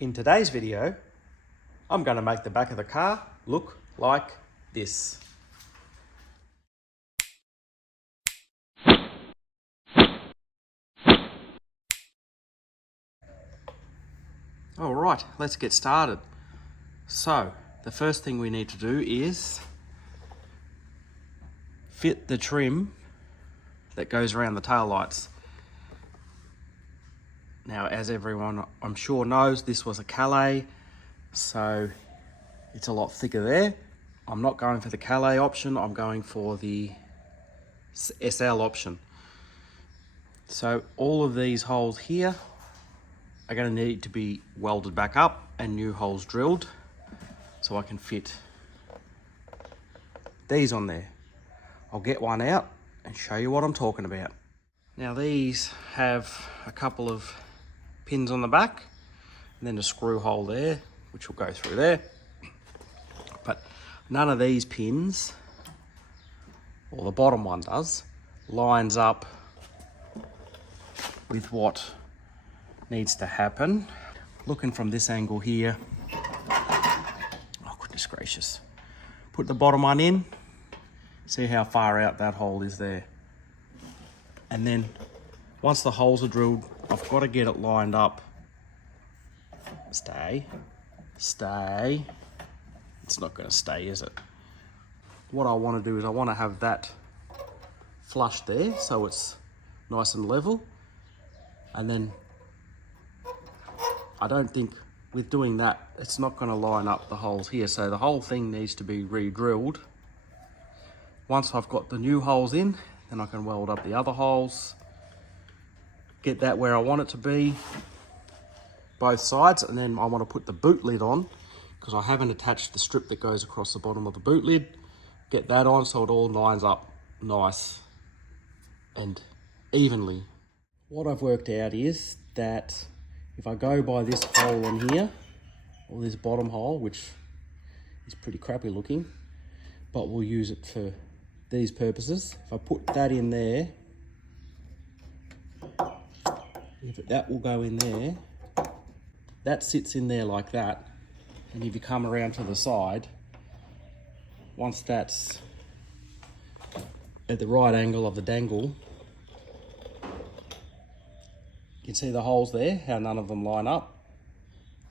In today's video, I'm going to make the back of the car look like this. All right, let's get started. So, the first thing we need to do is fit the trim that goes around the tail lights. Now, as everyone I'm sure knows, this was a Calais, so it's a lot thicker there. I'm not going for the Calais option, I'm going for the SL option. So all of these holes here are going to need to be welded back up and new holes drilled so I can fit these on there. I'll get one out and show you what I'm talking about. Now these have a couple of pins on the back and then a screw hole there which will go through there, but none of these pins, or the bottom one does, lines up with what needs to happen. Looking from this angle here, oh goodness gracious, put the bottom one in, see how far out that hole is there, and then once the holes are drilled, I've got to get it lined up. Stay. It's not going to stay, is it? What I want to do is I want to have that flush there so it's nice and level, and then I don't think with doing that it's not going to line up the holes here, so the whole thing needs to be re-drilled. Once I've got the new holes in, then I can weld up the other holes, get that where I want it to be, both sides, and then I want to put the boot lid on because I haven't attached the strip that goes across the bottom of the boot lid. Get that on so it all lines up nice and evenly. What I've worked out is that if I go by this hole in here, or this bottom hole, which is pretty crappy looking, but we'll use it for these purposes. If I put that in there, that will go in there, that sits in there like that, and if you come around to the side, once that's at the right angle of the dangle, you can see the holes there, how none of them line up.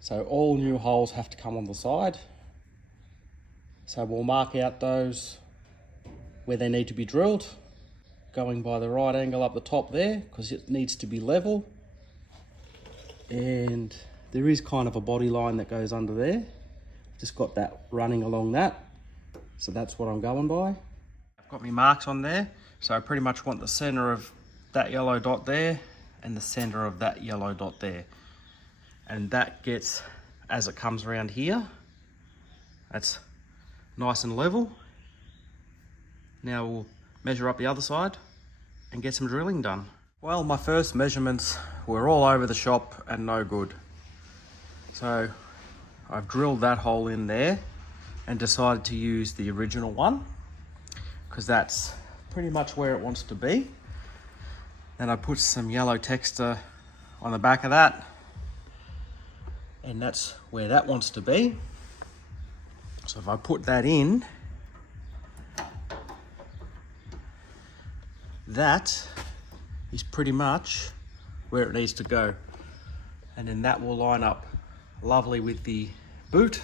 So all new holes have to come on the side. So we'll mark out those where they need to be drilled, going by the right angle up the top there, because it needs to be level. And there is kind of a body line that goes under there. Just got that running along that. So that's what I'm going by. I've got my marks on there. So I pretty much want the center of that yellow dot there and the center of that yellow dot there. And that gets, as it comes around here, that's nice and level. Now we'll measure up the other side and get some drilling done. Well, my first measurements were all over the shop and no good. So I've drilled that hole in there and decided to use the original one because that's pretty much where it wants to be. Then I put some yellow texture on the back of that, and that's where that wants to be. So if I put that in, that is pretty much where it needs to go. And then that will line up lovely with the boot.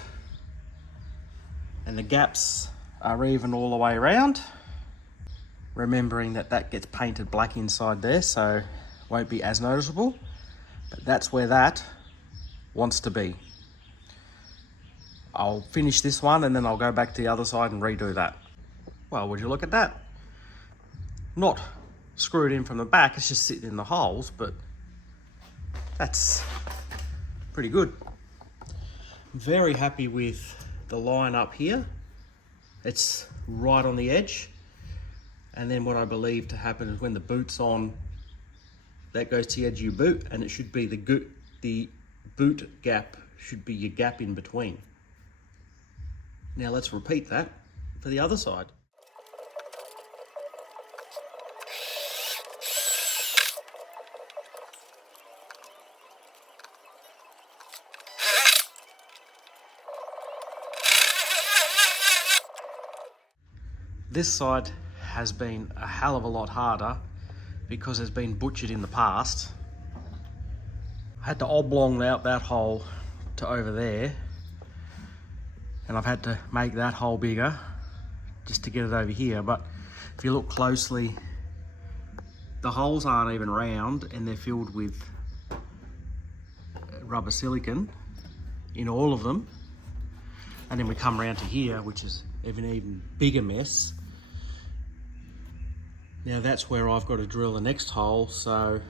And the gaps are even all the way around. Remembering that that gets painted black inside there, so it won't be as noticeable. But that's where that wants to be. I'll finish this one and then I'll go back to the other side and redo that. Well, would you look at that? Not screwed in from the back, it's just sitting in the holes, but that's pretty good. Very happy with the line up here. It's right on the edge. And then what I believe to happen is when the boot's on, that goes to the edge of your boot, and it should be the boot gap should be your gap in between. Now let's repeat that for the other side. This side has been a hell of a lot harder because it's been butchered in the past. I had to oblong out that hole to over there, and I've had to make that hole bigger just to get it over here. But if you look closely, the holes aren't even round and they're filled with rubber silicone in all of them. And then we come around to here, which is an even bigger mess. Now that's where I've got to drill the next hole, so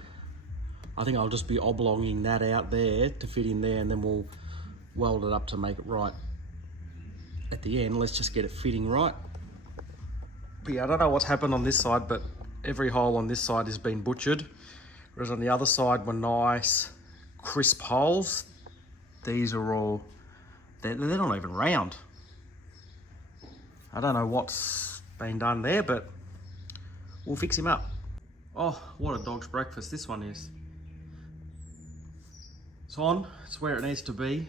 I think I'll just be oblonging that out there to fit in there, and then we'll weld it up to make it right at the end. Let's just get it fitting right. But yeah, I don't know what's happened on this side, but every hole on this side has been butchered, whereas on the other side were nice crisp holes. These are all, they're not even round. I don't know what's been done there, but we'll fix him up. Oh, what a dog's breakfast this one is. It's on, it's where it needs to be.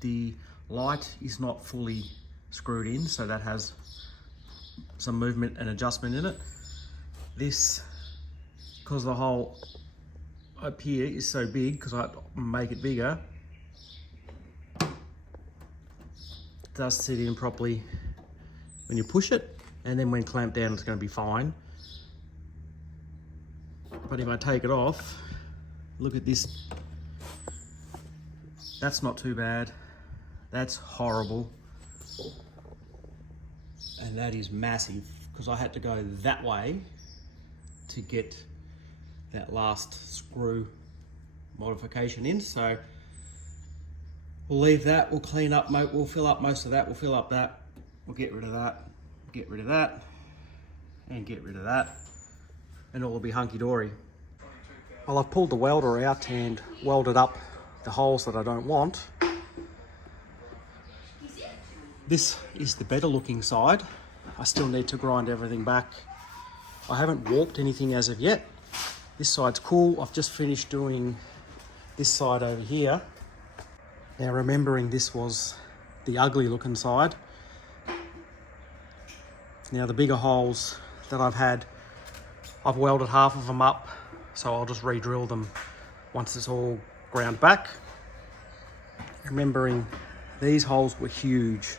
The light is not fully screwed in, so that has some movement and adjustment in it. This, because the hole up here is so big, because I make it bigger, it does sit in properly when you push it, and then when clamped down it's going to be fine. But if I take it off, look at this. That's not too bad. That's horrible. And that is massive, because I had to go that way to get that last screw modification in. So we'll leave that, we'll clean up, we'll fill up most of that, we'll fill up that, we'll get rid of that, get rid of that, and get rid of that, and all will be hunky-dory. Well, I've pulled the welder out and welded up the holes that I don't want. This is the better looking side. I still need to grind everything back. I haven't warped anything as of yet. This side's cool. I've just finished doing this side over here. Now, remembering this was the ugly looking side. Now the bigger holes that I've had, I've welded half of them up, so I'll just re-drill them once it's all ground back. Remembering these holes were huge.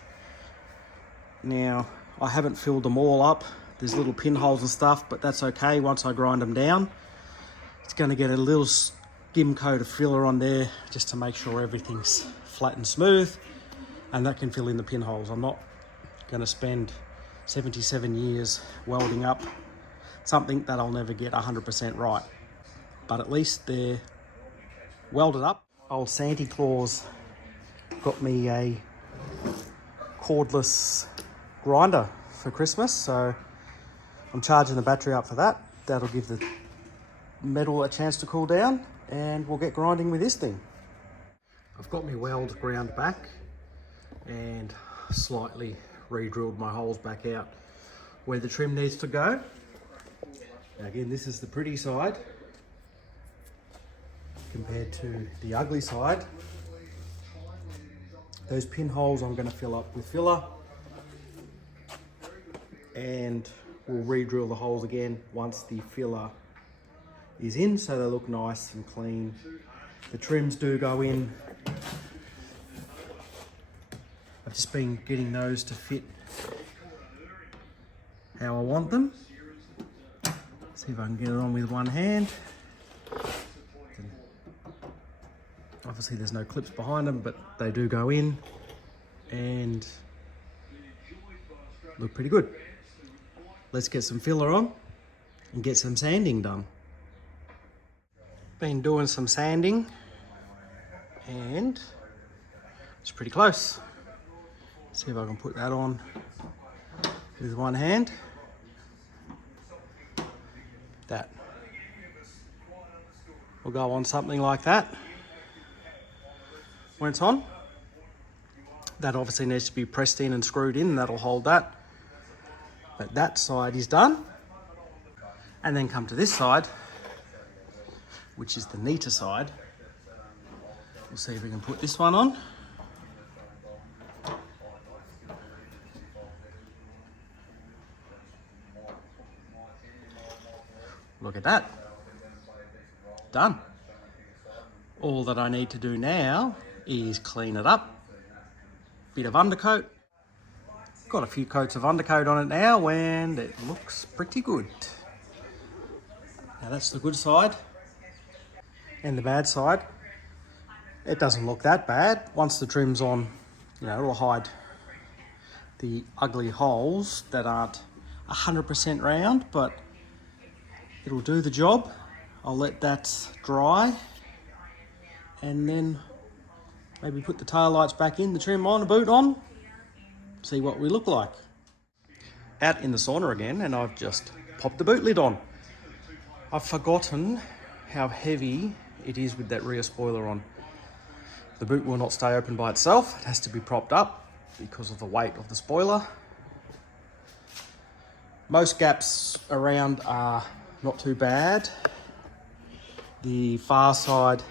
Now, I haven't filled them all up. There's little pinholes and stuff, but that's okay. Once I grind them down, it's going to get a little skim coat of filler on there just to make sure everything's flat and smooth, and that can fill in the pinholes. I'm not going to spend 77 years welding up something that I'll never get 100% right. But at least they're welded up. Old Santa Claus got me a cordless grinder for Christmas, so I'm charging the battery up for that. That'll give the metal a chance to cool down, and we'll get grinding with this thing. I've got my weld ground back and slightly re-drilled my holes back out where the trim needs to go. Now again, this is the pretty side compared to the ugly side. Those pinholes I'm going to fill up with filler, and we'll re-drill the holes again once the filler is in, so they look nice and clean. The trims do go in. I've just been getting those to fit how I want them. See if I can get it on with one hand. Obviously there's no clips behind them, but they do go in and look pretty good. Let's get some filler on and get some sanding done. Been doing some sanding and it's pretty close. See if I can put that on with one hand. That will go on something like that. When it's on, that obviously needs to be pressed in and screwed in, and that'll hold that. But that side is done. And then come to this side, which is the neater side. We'll see if we can put this one on. at that. Done. All that I need to do now is clean it up. Bit of undercoat. Got a few coats of undercoat on it now and it looks pretty good. Now that's the good side. And the bad side, it doesn't look that bad. Once the trim's on, you know, it'll hide the ugly holes that aren't 100% round, but it'll do the job. I'll let that dry and then maybe put the tail lights back in, the trim on, the boot on, see what we look like. Out in the sauna again, and I've just popped the boot lid on. I've forgotten how heavy it is with that rear spoiler on. The boot will not stay open by itself. It has to be propped up because of the weight of the spoiler. Most gaps around are not too bad. The far side,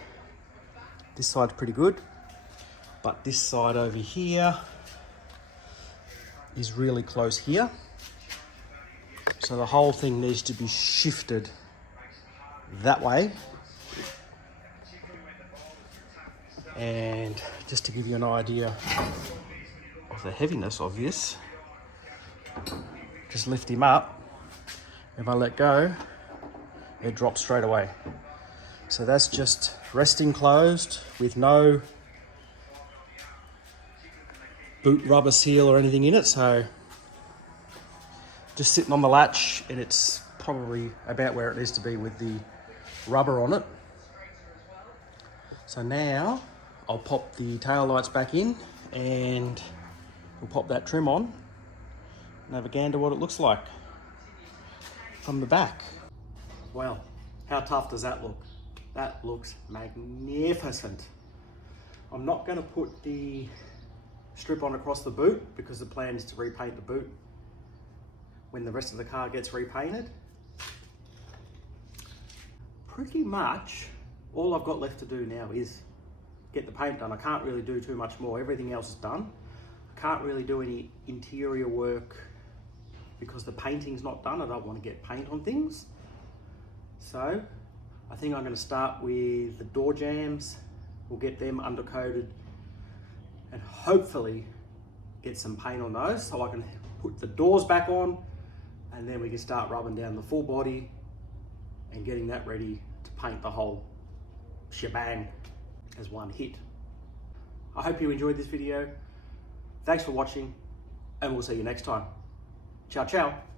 this side's pretty good, but this side over here is really close here. So the whole thing needs to be shifted that way. And just to give you an idea of the heaviness of this, just lift him up. If I let go, it drops straight away. So that's just resting closed with no boot rubber seal or anything in it. So just sitting on the latch, and it's probably about where it needs to be with the rubber on it. So now I'll pop the tail lights back in and we'll pop that trim on and have a gander what it looks like from the back. Well, how tough does that look? That looks magnificent. I'm not going to put the strip on across the boot because the plan is to repaint the boot when the rest of the car gets repainted. Pretty much all I've got left to do now is get the paint done. I can't really do too much more. Everything else is done. I can't really do any interior work because the painting's not done. I don't want to get paint on things. So I think I'm going to start with the door jambs. We'll get them undercoated and hopefully get some paint on those so I can put the doors back on, and then we can start rubbing down the full body and getting that ready to paint the whole shebang as one hit. I hope you enjoyed this video. Thanks for watching, and we'll see you next time. Ciao, ciao.